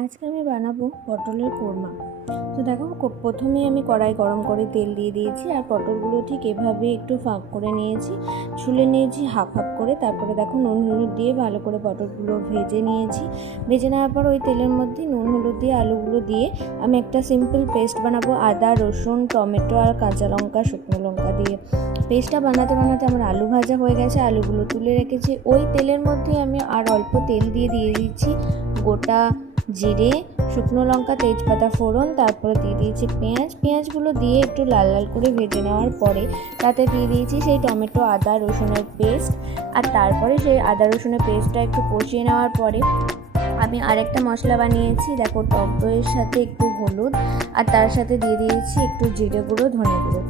আজকে আমি বানাবো পটলের কোরমা। তো দেখো প্রথমেই আমি কড়াই গরম করে তেল দিয়ে দিয়েছি আর পটলগুলো ঠিক এভাবে একটু ফাঁক করে নিয়েছি, ছুলে নিয়েছি হাফ হাফ করে। তারপরে দেখো নুন হলুদ দিয়ে ভালো করে পটলগুলো ভেজে নিয়েছি। ভেজে নেওয়ার পর ওই তেলের মধ্যে নুন হলুদ দিয়ে আলুগুলো দিয়ে আমি একটা সিম্পল পেস্ট বানাবো, আদা রসুন টমেটো আর কাঁচা লঙ্কা শুকনো লঙ্কা দিয়ে। পেস্টটা বানাতে বানাতে আমার আলু ভাজা হয়ে গেছে, আলুগুলো তুলে রেখেছি। ওই তেলের মধ্যে আমি আর অল্প তেল দিয়ে দিয়েছি গোটা জিরে, শুকনো লঙ্কা, তেজপাতা ফোড়ন। তারপরে দিয়ে দিয়েছি পেঁয়াজগুলো দিয়ে একটু লাল লাল করে ভেজে নেওয়ার পরে তাতে দিয়ে দিয়েছি সেই টমেটো আদা রসুনের পেস্ট। আর তারপরে সেই আদা রসুনের পেস্টটা একটু কষিয়ে নেওয়ার পরে আমি আরেকটা মশলা বানিয়েছি। দেখো টক দইয়ের সাথে একটু হলুদ আর তার সাথে দিয়ে দিয়েছি একটু জিরে গুঁড়ো ধনে গুঁড়ো।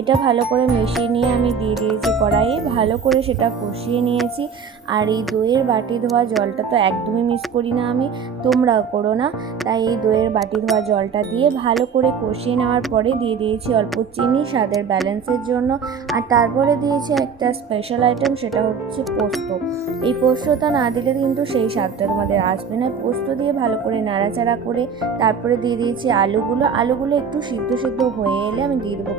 এটা ভালো করে মিশিয়ে নিয়ে আমি দিয়ে দিয়েছি কড়াইয়ে, ভালো করে সেটা কষিয়ে নিয়েছি। আর এই দইয়ের বাটি ধোয়া জলটা তো একদমই মিস করি না আমি, তোমরাও করো না। তাই এই দইয়ের বাটি ধোয়া জলটা দিয়ে ভালো করে কষিয়ে নেওয়ার পরে দিয়ে দিয়েছি অল্প চিনি স্বাদের ব্যালেন্সের জন্য। আর তারপরে দিয়েছি একটা স্পেশাল আইটেম, সেটা হচ্ছে পোস্ত। এই পোস্তটা না দিলে কিন্তু সেই স্বাদটা তোমাদের আসবে না। পোস্ত দিয়ে ভালো করে নাড়াচাড়া করে তারপরে দিয়ে দিয়েছি আলুগুলো একটু সিদ্ধ হয়ে এলে আমি দিয়ে দেবো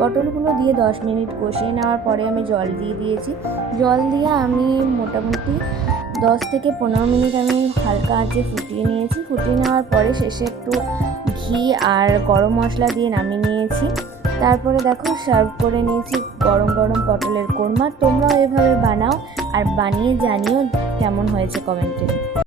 পটলগুলো দিয়ে 10 মিনিট কষিয়ে নেওয়ার পরে আমি জল দিয়ে দিয়েছি। জল দিয়ে আমি মোটামুটি 10 থেকে 15 মিনিট আমি হালকা আঁচে ফুটিয়ে নিয়েছি। ফুটিয়ে নেওয়ার পরে শেষে একটু ঘি আর গরম মশলা দিয়ে নামিয়ে নিয়েছি। তারপরে দেখো সার্ভ করে নিয়েছি গরম গরম পটলের কোরমা। তোমরাও এভাবে বানাও আর বানিয়ে জানিও কেমন হয়েছে কমেন্টে।